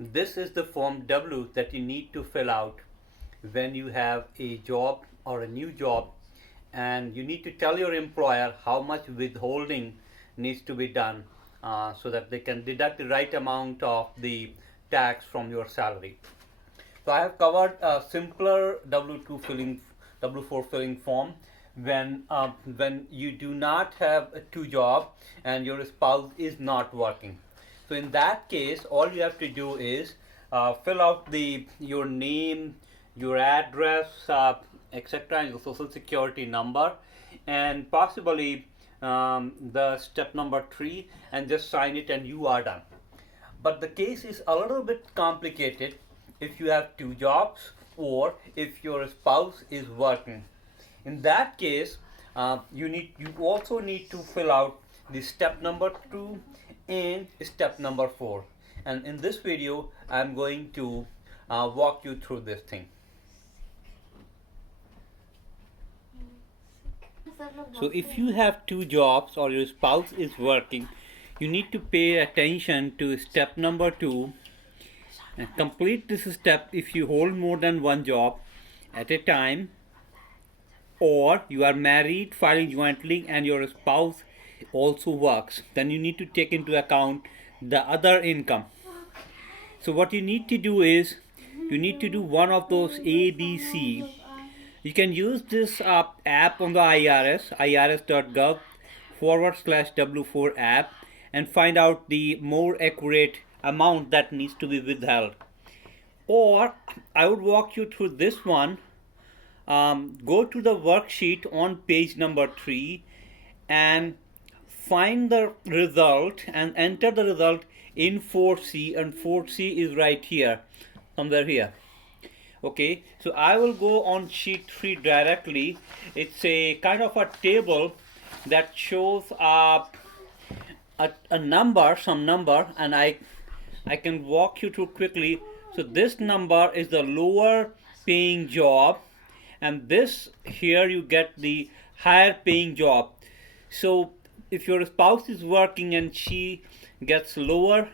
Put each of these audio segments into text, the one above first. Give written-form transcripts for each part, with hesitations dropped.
This is the form W that you need to fill out when you have a job or a new job, and you need to tell your employer how much withholding needs to be done, so that they can deduct the right amount of the tax from your salary. So I have covered a simpler W4 filling form when you do not have a two job and your spouse is not working. So in that case, all you have to do is fill out your name, your address, etc., and your social security number, and possibly the step number 3, and just sign it, and you are done. But the case is a little bit complicated if you have two jobs or if your spouse is working. In that case, you also need to fill out the step number 2 and step number 4. And in this video, I'm going to walk you through this thing. So if you have two jobs or your spouse is working, you need to pay attention to step number 2 and complete this step if you hold more than one job at a time, or you are married, filing jointly, and your spouse also works. Then you need to take into account the other income. So what you need to do is you need to do one of those A, B, C. You can use this app on the irs.gov/W4 app, and find out the more accurate amount that needs to be withheld. Or I would walk you through this one. Go to the worksheet on page number 3 and find the result and enter the result in 4C, and 4C is right here, somewhere here. Okay, so I will go on sheet 3 directly. It's a kind of a table that shows a number, some number, and I can walk you through quickly. So this number is the lower paying job, and this here you get the higher paying job. So if your spouse is working and she gets lower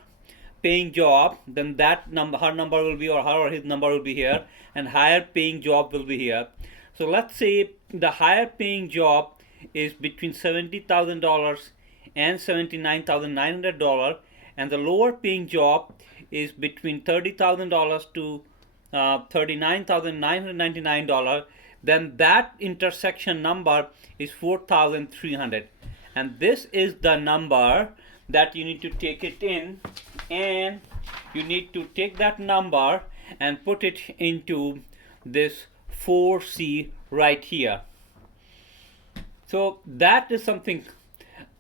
paying job, then that number, her number will be, or her or his number will be here, and higher paying job will be here. So let's say the higher paying job is between $70,000 and $79,900, and the lower paying job is between $30,000 to $39,999. Then that intersection number is 4,300, and this is the number that you need to take it in, and you need to take that number and put it into this 4C right here. So that is something,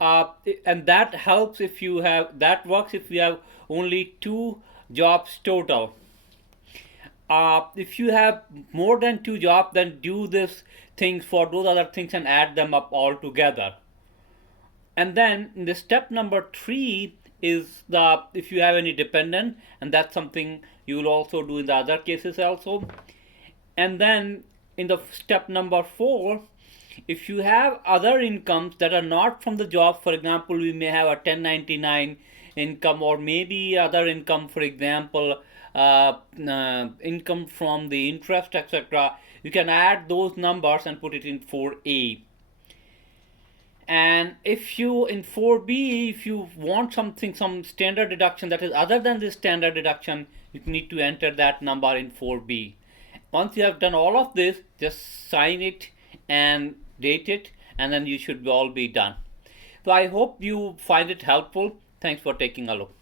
and that helps if you have, that works if you have only two jobs total. If you have more than two jobs, then do this things for those other things and add them up all together. And then the step number 3 is if you have any dependent, and that's something you will also do in the other cases also. And then in the step number 4, if you have other incomes that are not from the job, for example, we may have a 1099 income, or maybe other income, for example, income from the interest, etc., you can add those numbers and put it in 4A. And if you, in 4B, if you want something, some standard deduction that is other than this standard deduction, you need to enter that number in 4B. Once you have done all of this, just sign it and date it, and then you should all be done. So I hope you find it helpful. Thanks for taking a look.